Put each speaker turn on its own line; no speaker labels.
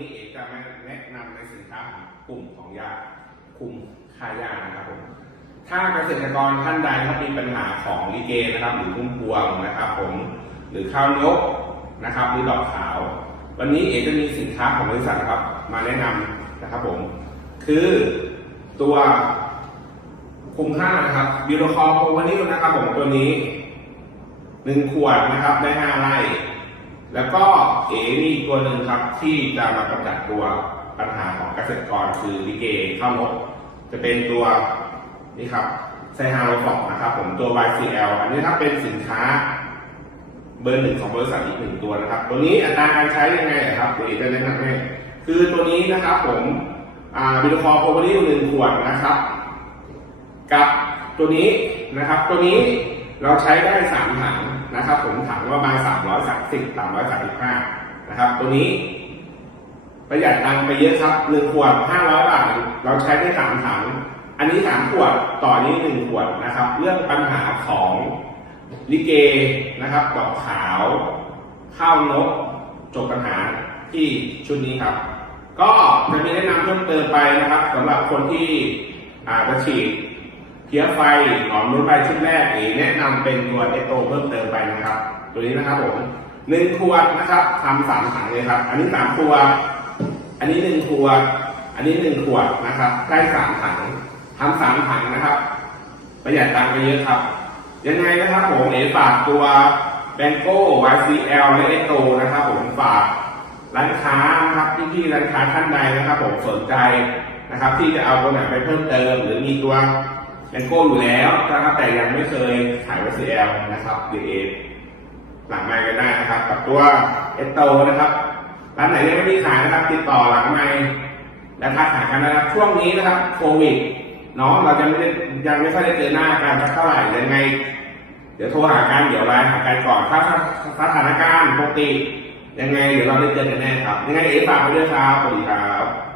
นี้เอกจะมาแนะนำในสินค้าของกลุ่มของยาคุมค่ายานะครับผมถ้าเกษตรกรท่านใดนะครับมีปัญหาของลิเกนะครับ หรือพุ่มพวงนะครับ ผมหรือข้าวนกนะครับหรือดอกขาว วันนี้เอกจะมีสินค้าของบริษัทครับ มาแนะนำนะครับผมคือตัวคุมห้านะครับบิโลคอร์โพวานิลนะครับผมตัวนี้หนึ่งขวดนะครับได้ห้าไร่ แล้วก็เอมีตัวหนึ่งครับที่จะมากำจัดตัวปัญหาของเกษตรกรคือลิเกข้าวนกจะเป็นตัวนี่ครับไซฮาโลฟอกนะครับผมตัว YCL อันนี้ถ้าเป็นสินค้าเบอร์หนึ่งของบริษัทอีกหนึ่งตัวนะครับ ตัวนี้อัตราการใช้ยังไงครับเดี๋ยวเอกจะแนะนำให้คือตัวนี้นะครับผมอ่าบิโลคอร์โพวานิลหนึ่งขวดนะครับ กับตัวนี้นะครับ ตัวนี้ เราใช้ได้สามถังนะครับ ผมถังประมาณสามร้อยสามสิบสามร้อยสามสิบห้านะครับ ตัวนี้ ประหยัดตังไปเยอะครับหนึ่งขวดห้าร้อยบาทเราใช้ได้สามถัง อันนี้สามขวดต่อนี้หนึ่งขวดนะครับ เรื่องปัญหาของลิเกนะครับดอกขาว ข้าวนกจบปัญหาที่ชุดนี้ครับ ก็จะมีแนะนำเพิ่มเติมไปนะครับสำหรับคนที่อาจจะฉีด เพี้ยไฟหอนรุ่นใบชุดแรกเอแนะนำเป็นตัวเอโตเพิ่มเติมไปนะครับ ตัวนี้นะครับผมหนึ่งขวดนะครับทำสามถังเลยครับ อันนี้สามขวดอันนี้หนึ่งขวดอันนี้หนึ่งขวดนะครับ ได้สามถังทำสามถังนะครับ ประหยัดตังค์ไปเยอะครับ ยังไงนะครับผมเอฝากตัวแบงโก้ YCL และเอโตนะครับ ผมฝากร้านค้านะครับพี่ๆร้านค้าท่านใดนะครับ ผมสนใจนะครับ ที่จะเอาตัวไหนไปเพิ่มเติม หรือมีตัว แบงโก้อยู่แล้วนะครับแต่ยังไม่เคยขาย YCL นะครับเดี๋ยวเอหลังไมค์กันได้นะครับกับตัวเอโตนะครับร้านไหนยังไม่มีขายนะครับติดต่อหลังไมค์และทักหากันนะครับช่วงนี้นะครับโควิดเน้องเรายังไม่ได้ยังไม่ค่อยได้เจอหน้ากันสักเท่าไหร่ยังไง เดี๋ยวโทรหากันเดี๋ยวไลน์หากันก่อนถ้าสถานการณ์ปกติยังไงเดี๋ยวเราได้เจอกันแน่ครับยังไงเอ๋ฝากไปด้วยครับสวัสดีครับ